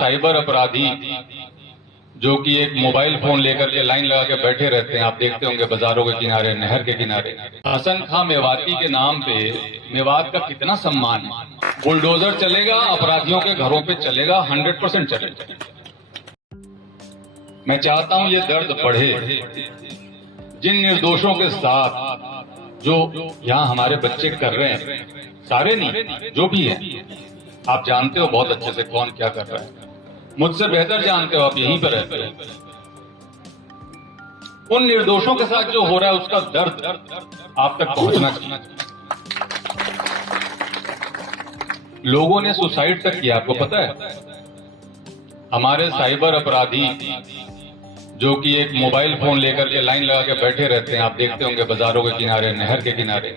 Cyber अपराधी जो कि एक मोबाइल फोन लेकर के लाइन लगा के बैठे रहते हैं, आप देखते होंगे बाजारों के किनारे, नहर के किनारे। हसन खां मेवाती के नाम पे मेवात का कितना सम्मान है। बुलडोजर चलेगा, अपराधियों के घरों पे चलेगा, 100% चलेगा। मैं चाहता हूं ये दर्द बढ़े। जिन निर्दोषों के साथ जो यहां हमारे बच्चे कर रहे हैं, सारे नहीं, जो भी है, आप जानते हो बहुत अच्छे से कौन क्या कर रहा है, मुझसे बेहतर जानते हो, आप यहीं पर रहते हो। उन निर्दोषों के साथ जो हो रहा है उसका दर्द आप तक पहुंचना चाहिए। लोगों ने सुसाइड तक किया, आपको पता है। हमारे साइबर अपराधी जो कि एक मोबाइल फोन लेकर के लाइन लगा के बैठे रहते हैं, आप देखते होंगे बाजारों के किनारे, नहर के किनारे।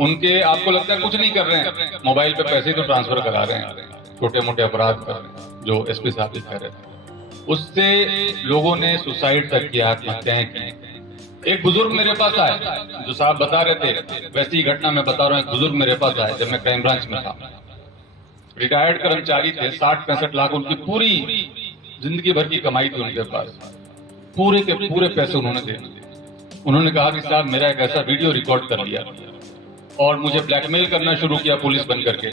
उनके आपको लगता है कुछ नहीं कर रहे हैं, मोबाइल पे पैसे तो ट्रांसफर करा रहे हैं, छोटे मोटे अपराध कर रहे हैं, जो एसपी साहब भी कह रहे थे। उससे लोगों ने सुसाइड तक किया, आत्महत्याएं की। एक बुजुर्ग मेरे पास आए, जो साहब बता रहे थे, वैसी ही घटना मैं बता रहा हूं। एक बुजुर्ग मेरे पास आए जब मैं क्राइम ब्रांच में था, रिटायर्ड कर्मचारी थे, 60-65 लाख उनकी पूरी जिंदगी भर की कमाई थी उनके पास, पूरे के पूरे पैसे उन्होंने दे दिए। उन्होंने कहा कि साहब मेरा एक ऐसा वीडियो रिकॉर्ड कर लिया और मुझे ब्लैकमेल करना शुरू किया पुलिस बन करके,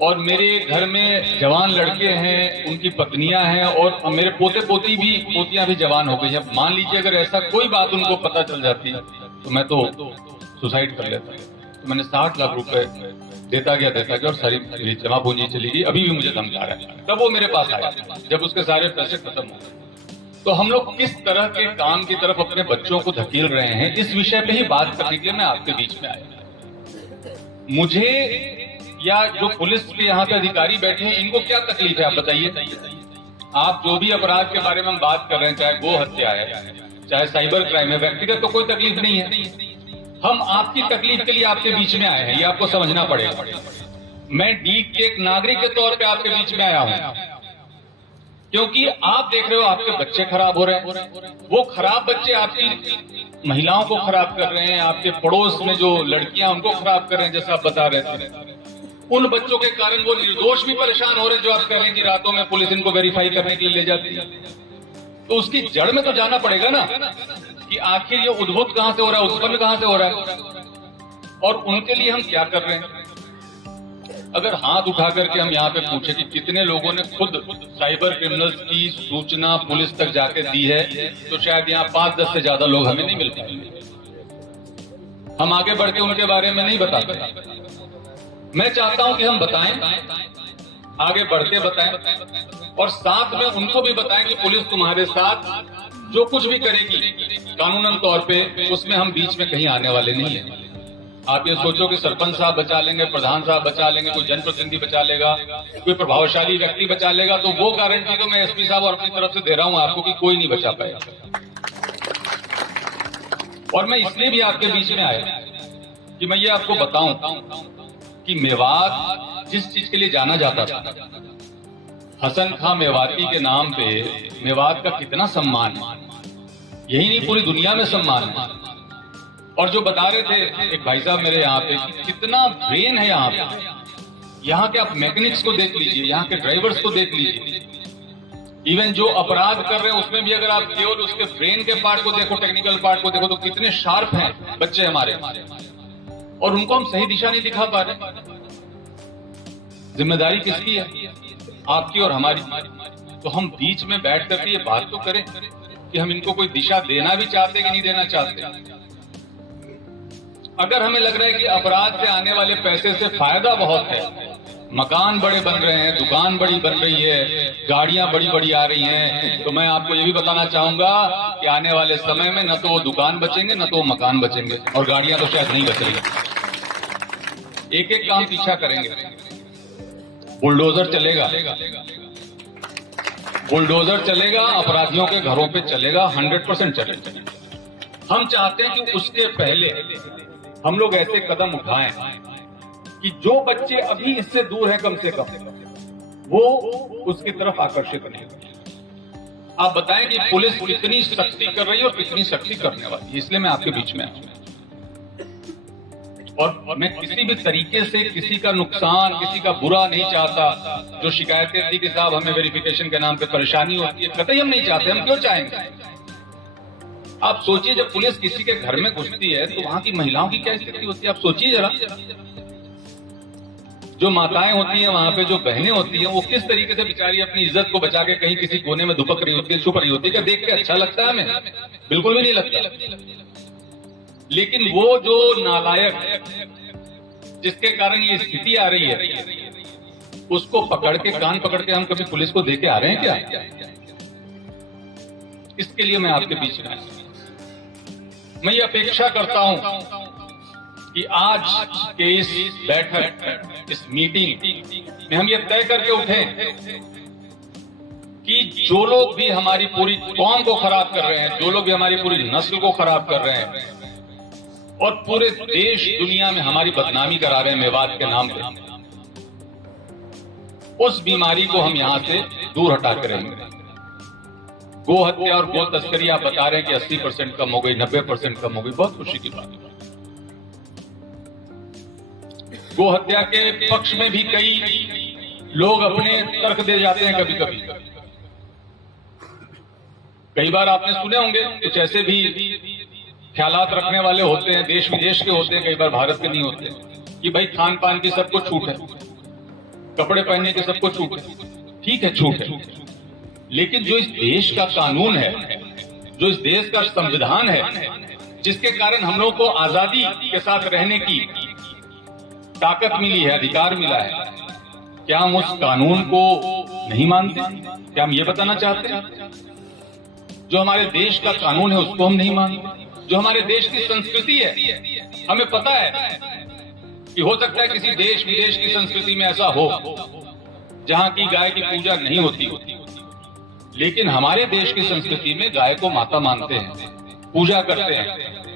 और मेरे घर में जवान लड़के हैं, उनकी पत्नियां हैं, और मेरे पोतियां भी जवान हो गई हैं। मान लीजिए अगर ऐसा कोई बात उनको पता चल जाती तो मैं तो सुसाइड कर लेता। तो मैंने 60 लाख रुपए देता गया और सारी मेरी जमा पूंजी चली गई। अभी भी मुझे धमका रहा है। तब वो मेरे पास आया जब उसके सारे पैसे खत्म हो गए। तो हम लोग किस तरह के काम की तरफ अपने बच्चों को धकेल रहे हैं, इस विषय पे ही बात करने के लिए मैं आपके बीच में आया। मुझे या जो पुलिस के यहाँ पे अधिकारी बैठे हैं, इनको क्या तकलीफ है, आप बताइए। आप जो भी अपराध के बारे में हम बात कर रहे हैं, चाहे गो हत्या है, चाहे साइबर क्राइम है, व्यक्तिगत तो कोई तकलीफ नहीं है। हम आपकी तकलीफ के लिए आपके बीच में आए हैं, ये आपको समझना पड़ेगा। मैं डीग के एक नागरिक के तौर पे आपके बीच में आया हूं, क्योंकि आप देख रहे हो आपके बच्चे खराब हो रहे हैं। वो खराब बच्चे आपकी महिलाओं को खराब कर रहे हैं, आपके पड़ोस में जो लड़कियां उनको खराब कर रहे हैं, जैसा आप बता रहे थे। उन बच्चों के कारण वो निर्दोष भी परेशान हो रहे हैं, जो आप कह रहे हैं कि रातों में पुलिस इनको वेरीफाई करने के लिए ले जाती है। तो उसकी जड़ में तो जाना पड़ेगा ना, कि आखिर ये उद्भूत कहां से हो रहा है, उत्पन्न कहां से हो रहा है, और उनके लिए हम क्या कर रहे हैं। अगर हाथ उठा करके हम यहाँ पे पूछे कि कितने लोगों ने खुद साइबर क्रिमिनल्स की सूचना पुलिस तक जाके दी है, तो शायद यहाँ 5-10 से ज्यादा लोग हमें नहीं मिल पाएंगे। हम आगे बढ़ के उनके बारे में नहीं बता पाते। मैं चाहता हूं कि हम बताएं, आगे बढ़ते बताएं, और साथ में उनको भी बताएं कि पुलिस तुम्हारे साथ जो कुछ भी करेगी कानूनन तौर पे, उसमें हम बीच में कहीं आने वाले नहीं है। आप ये सोचो कि सरपंच साहब बचा लेंगे, प्रधान साहब बचा लेंगे, कोई जनप्रतिनिधि बचा लेगा, कोई प्रभावशाली व्यक्ति बचा लेगा, तो वो गारंटी तो मैं एसपी साहब और अपनी तरफ से दे रहा हूं आपको कि कोई नहीं बचा पाएगा। और मैं इसलिए भी आपके बीच में आया कि मैं ये आपको बताऊं कि मेवात जिस चीज के लिए जाना जाता था, हसन खां मेवाती के नाम पे मेवात का कितना सम्मान है। यही नहीं, पूरी दुनिया में सम्मान है। और जो बता रहे थे एक भाई साहब मेरे यहाँ पे, कितना ब्रेन है यहाँ पे। यहाँ के आप मैकेनिक्स को देख लीजिए, यहाँ के ड्राइवर्स को देख लीजिए, इवन जो अपराध कर रहे हैं उसमें भी अगर आप केवल उसके ब्रेन के पार्ट को देखो, टेक्निकल पार्ट को देखो, तो कितने शार्प हैं बच्चे हमारे, और उनको हम सही दिशा नहीं दिखा पा रहे। जिम्मेदारी किसकी है, आपकी और हमारी। तो हम बीच में बैठ करके ये बात तो करें कि हम इनको कोई दिशा देना भी चाहते कि नहीं देना चाहते। अगर हमें लग रहा है कि अपराध से आने वाले पैसे से फायदा बहुत है, मकान बड़े बन रहे हैं, दुकान बड़ी बन रही है, गाड़ियां बड़ी बड़ी आ रही हैं, तो मैं आपको ये भी बताना चाहूंगा कि आने वाले समय में न तो वो दुकान बचेंगे, न तो वो मकान बचेंगे, और गाड़ियां तो शायद नहीं बचेंगी। एक एक काम पीछा करेंगे। बुलडोजर चलेगा, बुलडोजर चलेगा, अपराधियों के घरों पे चलेगा, 100% चलेगा। हम चाहते हैं कि उसके पहले हम लोग ऐसे कदम उठाएं कि जो बच्चे अभी इससे दूर हैं, कम से कम वो उसकी तरफ आकर्षित नहीं हो। आप बताएं कि पुलिस कितनी सख्ती कर रही है और कितनी सख्ती करने वाली है, इसलिए मैं आपके बीच में आया। और मैं किसी भी तरीके से किसी का नुकसान, किसी का बुरा नहीं चाहता। जो शिकायतें थी कि साहब हमें वेरिफिकेशन के नाम पे परेशानी होती है, कतई हम नहीं चाहते। हम क्यों चाहेंगे? आप सोचिए, जब पुलिस किसी के घर में घुसती है तो वहां की महिलाओं की क्या स्थिति होती है, आप सोचिए जरा। जो माताएं होती हैं वहां पे, जो बहनें होती हैं, वो किस तरीके से बेचारी अपनी इज्जत को बचा के कहीं किसी कोने में दुपक रही होती है, छुप रही होती है। क्या देख के अच्छा लगता है हमें? बिल्कुल भी नहीं लगता। लेकिन वो जो नालायक जिसके कारण ये स्थिति आ रही है, उसको पकड़ के, कान पकड़ के हम कभी पुलिस को देके आ रहे हैं क्या? इसके लिए मैं आपके बीच में मैं ये अपेक्षा करता हूं कि आज के इस बैठक, इस मीटिंग में हम ये तय करके उठें कि जो लोग भी हमारी पूरी कौम को खराब कर रहे हैं, जो लोग भी हमारी पूरी नस्ल को खराब कर रहे हैं और पूरे देश दुनिया में हमारी बदनामी करा रहे हैं मेवात के नाम पे, उस बीमारी को हम यहां से दूर हटा कर रहेंगे। गो हत्या और गो तस्करी आप बता रहे हैं कि 80% कम हो गई, 90% कम हो गई, बहुत खुशी की बात है। गो हत्या के पक्ष में भी कई लोग अपने तर्क दे जाते हैं। कभी कभी कई बार आपने सुने होंगे कुछ ऐसे भी ख्यालात रखने वाले होते हैं, देश विदेश के होते हैं, कई बार भारत के नहीं होते, कि भाई खान पान की सबको छूट है, कपड़े पहनने की सबको छूट है। ठीक है, छूट है, लेकिन जो इस देश का कानून है, जो इस देश का संविधान है, जिसके कारण हम लोग को आजादी के साथ रहने की ताकत मिली है, अधिकार मिला है, क्या हम उस कानून को नहीं मानते? क्या हम ये बताना चाहते हैं जो हमारे देश का कानून है उसको हम नहीं मानते? जो हमारे देश की संस्कृति है, हमें पता है कि हो सकता है किसी देश विदेश की संस्कृति में ऐसा हो जहां की गाय की पूजा नहीं होती, लेकिन हमारे देश की संस्कृति में गाय को माता मानते हैं, पूजा करते हैं।